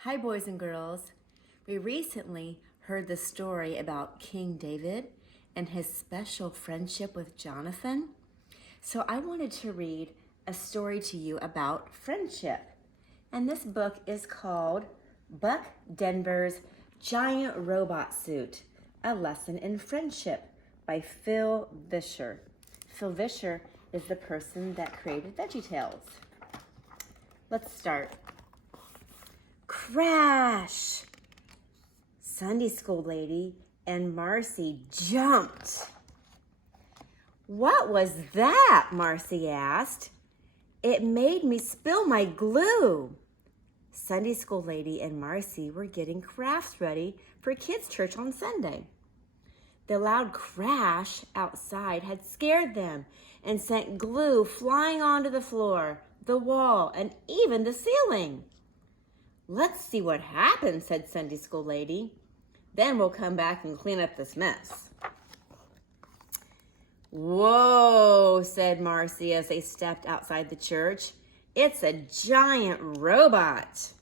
Hi, boys and girls. We recently heard the story about King David and his special friendship with Jonathan. So I wanted to read a story to you about friendship. And this book is called Buck Denver's Giant Robot Suit, A Lesson in Friendship by Phil Vischer. Phil Vischer is the person that created VeggieTales. Let's start. Crash! Sunday school lady and Marcy jumped. What was that? Marcy asked. It made me spill my glue. Sunday school lady and Marcy were getting crafts ready for kids' church on Sunday. The loud crash outside had scared them and sent glue flying onto the floor, the wall, and even the ceiling. Let's see what happened, said Sunday school lady. Then we'll come back and clean up this mess. Whoa, said Marcy as they stepped outside the church. It's a giant robot.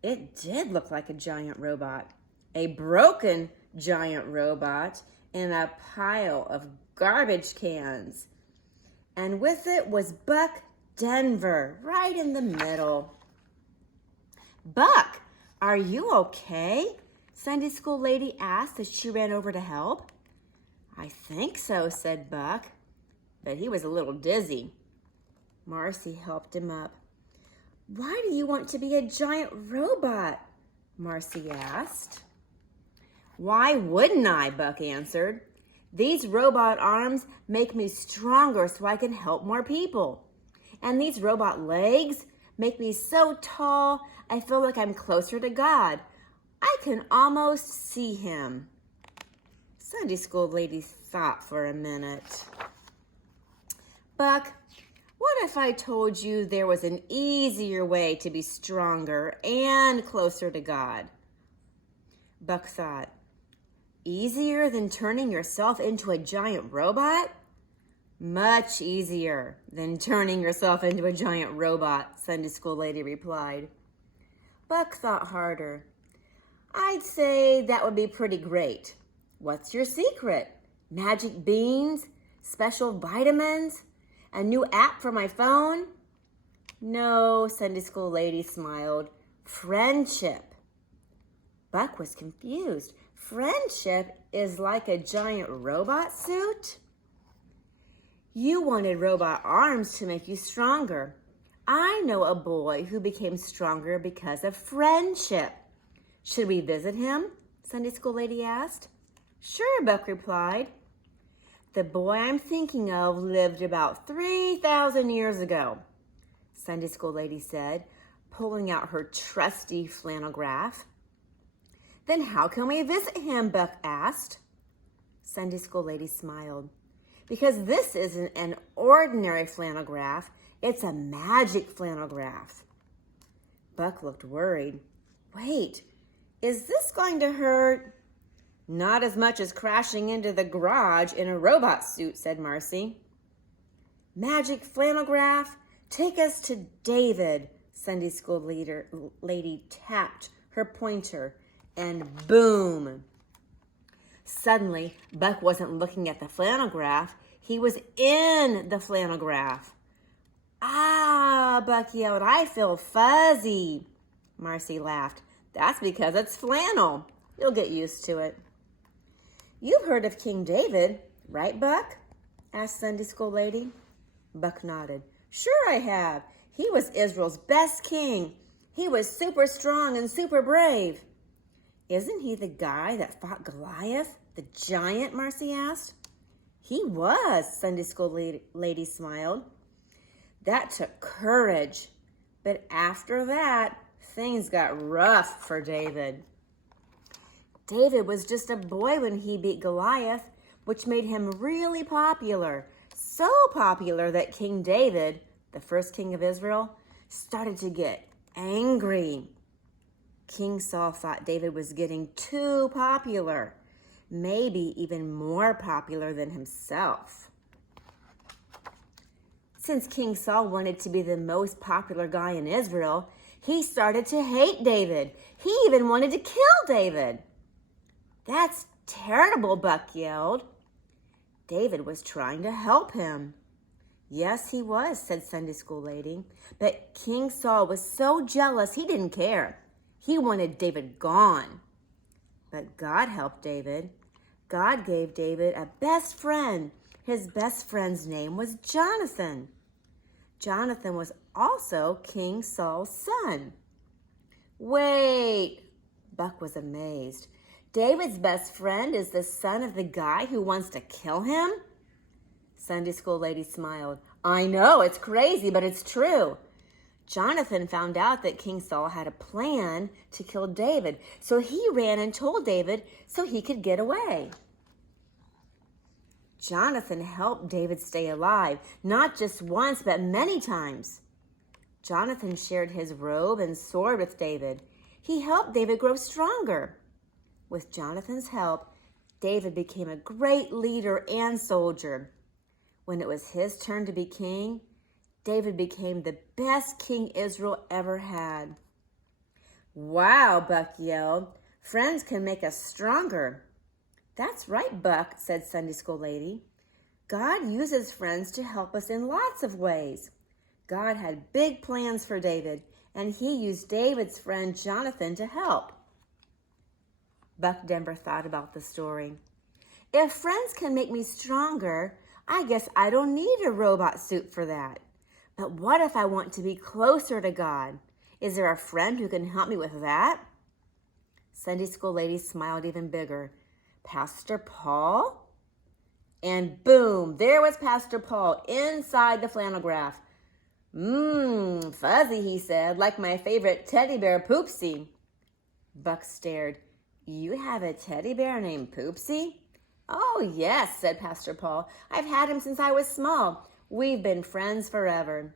It did look like a giant robot. A broken giant robot in a pile of garbage cans. And with it was Buck Denver, right in the middle. Buck, are you okay? Sunday school lady asked as she ran over to help. I think so, said Buck, but he was a little dizzy. Marcy helped him up. Why do you want to be a giant robot? Marcy asked. Why wouldn't I? Buck answered. These robot arms make me stronger so I can help more people. And these robot legs make me so tall I feel like I'm closer to God. I can almost see him. Sunday school lady thought for a minute. Buck, what if I told you there was an easier way to be stronger and closer to God? Buck thought, easier than turning yourself into a giant robot? Much easier than turning yourself into a giant robot, Sunday school lady replied. Buck thought harder. I'd say that would be pretty great. What's your secret? Magic beans? Special vitamins? A new app for my phone? No, Sunday school lady smiled. Friendship. Buck was confused. Friendship is like a giant robot suit? You wanted robot arms to make you stronger. I know a boy who became stronger because of friendship. Should we visit him? Sunday school lady asked. Sure, Buck replied. The boy I'm thinking of lived about 3,000 years ago, Sunday school lady said, pulling out her trusty flannel graph. Then how can we visit him? Buck asked. Sunday school lady smiled. Because this isn't an ordinary flannel graph, it's a magic flannel graph. Buck looked worried. Wait, is this going to hurt? Not as much as crashing into the garage in a robot suit, said Marcy. Magic flannel graph, take us to David, Sunday school lady tapped her pointer, and boom. Suddenly, Buck wasn't looking at the flannel graph. He was in the flannel graph. Ah, Buck yelled, I feel fuzzy. Marcy laughed. That's because it's flannel. You'll get used to it. You've heard of King David, right, Buck? Asked Sunday school lady. Buck nodded. Sure I have. He was Israel's best king. He was super strong and super brave. Isn't he the guy that fought Goliath, the giant? Marcy asked. He was, Sunday school lady smiled. That took courage. But after that, things got rough for David. David was just a boy when he beat Goliath, which made him really popular. So popular that King David, the first king of Israel, started to get angry. King Saul thought David was getting too popular, maybe even more popular than himself. Since King Saul wanted to be the most popular guy in Israel, He started to hate David. He even wanted to kill David. That's terrible, Buck yelled. David was trying to help him. Yes, he was, said Sunday school lady. But King Saul was so jealous he didn't care. He wanted David gone. But God helped David. God gave David a best friend. His best friend's name was Jonathan. Jonathan was also King Saul's son. Wait, Buck was amazed. David's best friend is the son of the guy who wants to kill him? Sunday school lady smiled. I know, it's crazy, but it's true. Jonathan found out that King Saul had a plan to kill David, so he ran and told David so he could get away. Jonathan helped David stay alive, not just once, but many times. Jonathan shared his robe and sword with David. He helped David grow stronger. With Jonathan's help, David became a great leader and soldier. When it was his turn to be king, David became the best king Israel ever had. Wow, Buck yelled. Friends can make us stronger. That's right, Buck, said Sunday school lady. God uses friends to help us in lots of ways. God had big plans for David, and he used David's friend Jonathan to help. Buck Denver thought about the story. If friends can make me stronger, I guess I don't need a robot suit for that. But what if I want to be closer to God? Is there a friend who can help me with that? Sunday school lady smiled even bigger. Pastor Paul? And boom, there was Pastor Paul inside the flannel graph. Fuzzy, he said, like my favorite teddy bear, Poopsie. Buck stared. You have a teddy bear named Poopsie? Oh, yes, said Pastor Paul. I've had him since I was small. We've been friends forever.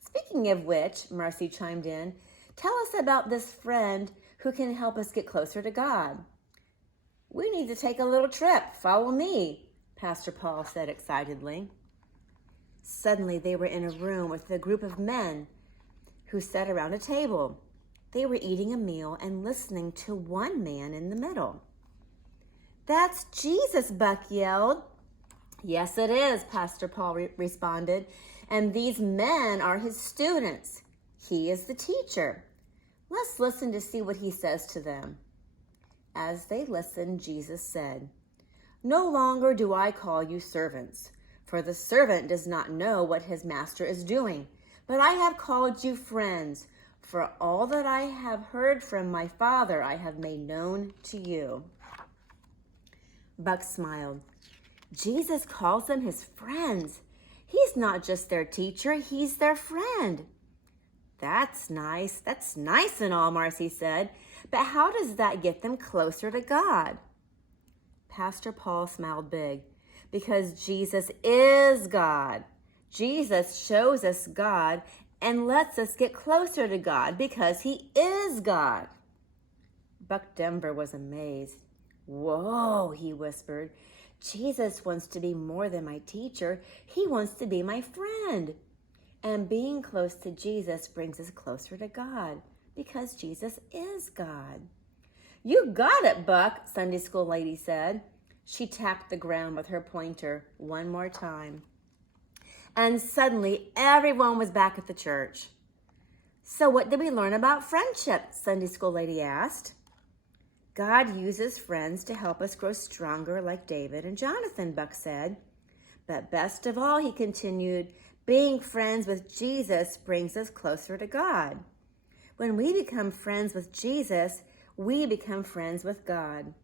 Speaking of which, Marcy chimed in, tell us about this friend who can help us get closer to God. We need to take a little trip. Follow me, Pastor Paul said excitedly. Suddenly, they were in a room with a group of men who sat around a table. They were eating a meal and listening to one man in the middle. That's Jesus, Buck yelled. Yes, it is, Pastor Paul responded. And these men are his students. He is the teacher. Let's listen to see what he says to them. As they listened, Jesus said, No longer do I call you servants, for the servant does not know what his master is doing. But I have called you friends, for all that I have heard from my Father I have made known to you. Buck smiled. Jesus calls them his friends. He's not just their teacher, he's their friend. That's nice and all, Marcy said. But how does that get them closer to God? Pastor Paul smiled big. Because Jesus is God. Jesus shows us God and lets us get closer to God because he is God. Buck Denver was amazed. Whoa, he whispered. Jesus wants to be more than my teacher. He wants to be my friend. And being close to Jesus brings us closer to God because Jesus is God. You got it, Buck, Sunday school lady said. She tapped the ground with her pointer one more time. And suddenly, everyone was back at the church. So what did we learn about friendship? Sunday school lady asked. God uses friends to help us grow stronger like David and Jonathan, Buck said. But best of all, he continued, being friends with Jesus brings us closer to God. When we become friends with Jesus, we become friends with God.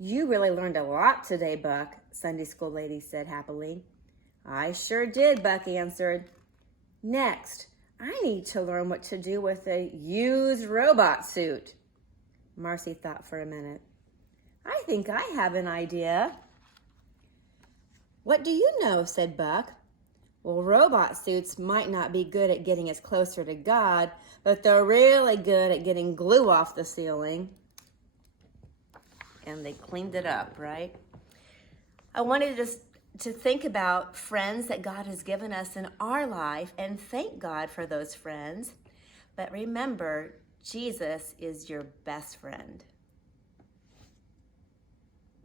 You really learned a lot today, Buck, Sunday school lady said happily. I sure did, Buck answered. Next, I need to learn what to do with a used robot suit. Marcy thought for a minute. I think I have an idea. What do you know? Said Buck. Well, robot suits might not be good at getting us closer to God, but they're really good at getting glue off the ceiling. And they cleaned it up, right? I wanted to think about friends that God has given us in our life and thank God for those friends. But remember, Jesus is your best friend.